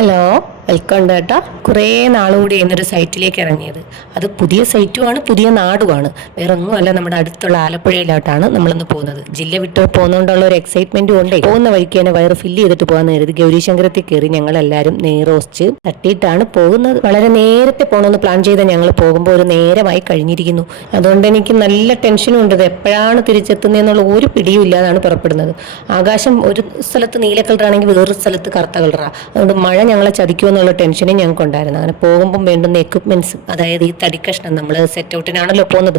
Hello, welcome കേട്ടോ. കുറേ നാളുകൂടി എന്നൊരു സൈറ്റിലേക്ക് ഇറങ്ങിയത്. അത് പുതിയ സൈറ്റുമാണ്, പുതിയ നാടുമാണ്. വേറെ ഒന്നുമല്ല, നമ്മുടെ അടുത്തുള്ള ആലപ്പുഴയിലോട്ടാണ് നമ്മളിന്ന് പോകുന്നത്. ജില്ല വിട്ട് പോകുന്നതുകൊണ്ടുള്ള ഒരു എക്സൈറ്റ്മെന്റും ഉണ്ട്. പോകുന്ന വഴിക്ക് തന്നെ വയറ് ഫില്ല് ചെയ്തിട്ട് പോകാമെന്ന് കരുതി ഗൗരീശങ്കരത്തിൽ കയറി ഞങ്ങളെല്ലാവരും നെയ്റോസ്റ്റ് തട്ടിയിട്ടാണ് പോകുന്നത്. വളരെ നേരത്തെ പോകണമെന്ന് പ്ലാൻ ചെയ്ത ഞങ്ങൾ പോകുമ്പോൾ ഒരു നേരമായി കഴിഞ്ഞിരിക്കുന്നു. അതുകൊണ്ട് എനിക്ക് നല്ല ടെൻഷനും ഉണ്ട്. ഇത് എപ്പോഴാണ് തിരിച്ചെത്തുന്നതെന്നുള്ള ഒരു പിടിയും ഇല്ലാതാണ് പുറപ്പെടുന്നത്. ആകാശം ഒരു സ്ഥലത്ത് നീല കളറാണെങ്കിൽ വേറൊരു സ്ഥലത്ത് കറുത്ത കളറാണ്. അതുകൊണ്ട് മഴ ഞങ്ങളെ ചതിക്കുമെന്നുള്ള ടെൻഷനും ഞങ്ങൾക്ക് ഉണ്ടായിരുന്നു. അങ്ങനെ പോകുമ്പം വേണ്ടുന്ന എക്യുപ്മെന്റ്സ്, അതായത് ഈ തടിക്കഷ്ണം, നമ്മൾ സെറ്റ് ഔട്ടിനാണല്ലോ പോകുന്നത്,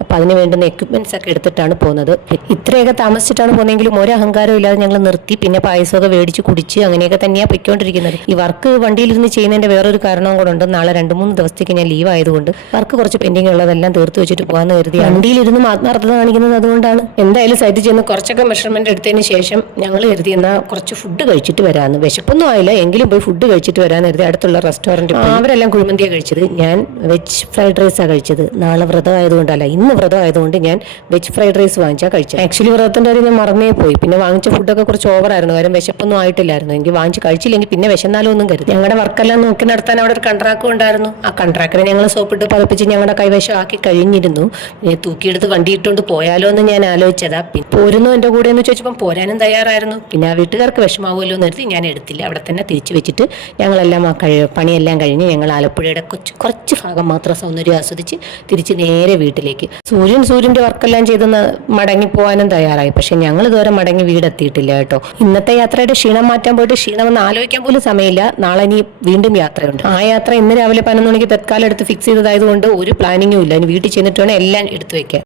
അപ്പം അതിന് വേണ്ടുന്ന എക്യുപ്മെന്റ്സ് ഒക്കെ എടുത്തിട്ടാണ് പോകുന്നത്. ഇത്രയൊക്കെ താമസിച്ചിട്ടാണ് പോകുന്നതെങ്കിലും ഒരു അഹങ്കാരം ഇല്ലാതെ ഞങ്ങൾ നിർത്തി. പിന്നെ പായസമൊക്കെ മേടിച്ച് കുടിച്ച് അങ്ങനെയൊക്കെ തന്നെയാണ് പൊയ്ക്കൊണ്ടിരിക്കുന്നത്. ഈ വർക്ക് വണ്ടിയിലിരുന്ന് ചെയ്യുന്നതിന്റെ വേറൊരു കാരണവും കൂടെ ഉണ്ട്. നാളെ 2-3 ദിവസത്തേക്ക് ഞാൻ ലീവ് ആയതുകൊണ്ട് വർക്ക് കുറച്ച് പെൻഡിങ് ഉള്ളതെല്ലാം തീർത്ത് വെച്ചിട്ട് പോകാമെന്ന് കരുതി. വണ്ടിയിലിരുന്ന് ആത്മാർത്ഥത കാണിക്കുന്നത് അതുകൊണ്ടാണ്. എന്തായാലും സൈറ്റിൽ ചെന്ന് കുറച്ചൊക്കെ മെഷർമെന്റ് എടുത്തതിന് ശേഷം ഞങ്ങൾ കരുതി എന്നാൽ കുറച്ച് ഫുഡ് കഴിച്ചിട്ട് വരാമെന്ന്. വിശപ്പൊന്നും ആയില്ല, എങ്കിലും പോയി ഫുഡ് കഴിച്ചിട്ട് വരാമെന്ന് കരുതി അടുത്തുള്ള റെസ്റ്റോറൻറ്റ്. അവരെല്ലാം കുഴിമന്തിയാണ് കഴിച്ചത്, ഞാൻ വെജ് ഫ്രൈഡ് റൈസാണ് കഴിച്ചത്. നാളെ വ്രതം ആയതുകൊണ്ടല്ല, ഇന്ന് വ്രതം ആയതുകൊണ്ട് ഞാൻ വെജ് ഫ്രൈഡ് റൈസ് വാങ്ങിച്ചാൽ കഴിച്ചത്. ആക്ച്വലി വ്രതത്തിൻ്റെ കാര്യം ഞാൻ മറന്നേ പോയി. പിന്നെ വാങ്ങിച്ച ഫുഡൊക്കെ കുറച്ച് ഓവറായിരുന്നു, കാര്യം വിശപ്പൊന്നും ആയിട്ടില്ലായിരുന്നു. എനിക്ക് വാങ്ങിച്ച് കഴിച്ചില്ലെങ്കിൽ പിന്നെ വിശന്നാലോ ഒന്നും കരുതി. ഞങ്ങളുടെ വർക്കെല്ലാം നോക്കി നടത്താൻ അവിടെ ഒരു കൺട്രാക്ട് ഉണ്ടായിരുന്നു. ആ കൺട്രാക്ടറെ ഞങ്ങൾ സോപ്പിട്ട് പതിപ്പിച്ച് ഞങ്ങളുടെ കൈവശം ആക്കി കഴിഞ്ഞിരുന്നു. പിന്നെ തൂക്കിയെടുത്ത് വണ്ടി ഇട്ടുകൊണ്ട് പോയാലോ എന്ന് ഞാൻ ആലോചിച്ചതാ. പിന്നെ പോരുന്നു എൻ്റെ കൂടെ എന്ന് ചോദിച്ചപ്പം പോരാനും തയ്യാറായിരുന്നു. പിന്നെ ആ വീട്ടുകാർക്ക് വിഷമാവുമല്ലോ എന്ന് കരുതി ഞാൻ എടുത്തില്ല. അവിടെ തന്നെ തിരിച്ചു വെച്ചിട്ട് ഞങ്ങളെല്ലാം ആ പണിയെല്ലാം കഴിഞ്ഞ് ഞങ്ങൾ ആലപ്പുഴയുടെ കുറച്ച് ഭാഗം മാത്രം സൗന്ദര്യം ആസ്വദിച്ച് തിരിച്ച് നേരെ വീട്ടിലേക്ക്. സൂര്യൻ്റെ വർക്കെല്ലാം ചെയ്ത് മടങ്ങിപ്പോവാനും തയ്യാറായി. പക്ഷെ ഞങ്ങൾ ഇതുവരെ മടങ്ങി വീടെത്തിയിട്ടില്ല കേട്ടോ. ഇന്നത്തെ യാത്രയുടെ ക്ഷീണം മാറ്റാൻ പോയിട്ട് ക്ഷീണമെന്ന് ആലോചിക്കാൻ പോലും സമയമില്ല. നാളെ ഇനി വീണ്ടും യാത്രയുണ്ട്. ആ യാത്ര ഇന്ന് രാവിലെ 11 മണിക്ക് തത്കാലം എടുത്ത് ഫിക്സ് ചെയ്തതായതുകൊണ്ട് ഒരു പ്ലാനിങ്ങും ഇല്ല. ഇനി വീട്ടിൽ ചെന്നിട്ട് വേണം എല്ലാം എടുത്തു വെക്കാൻ.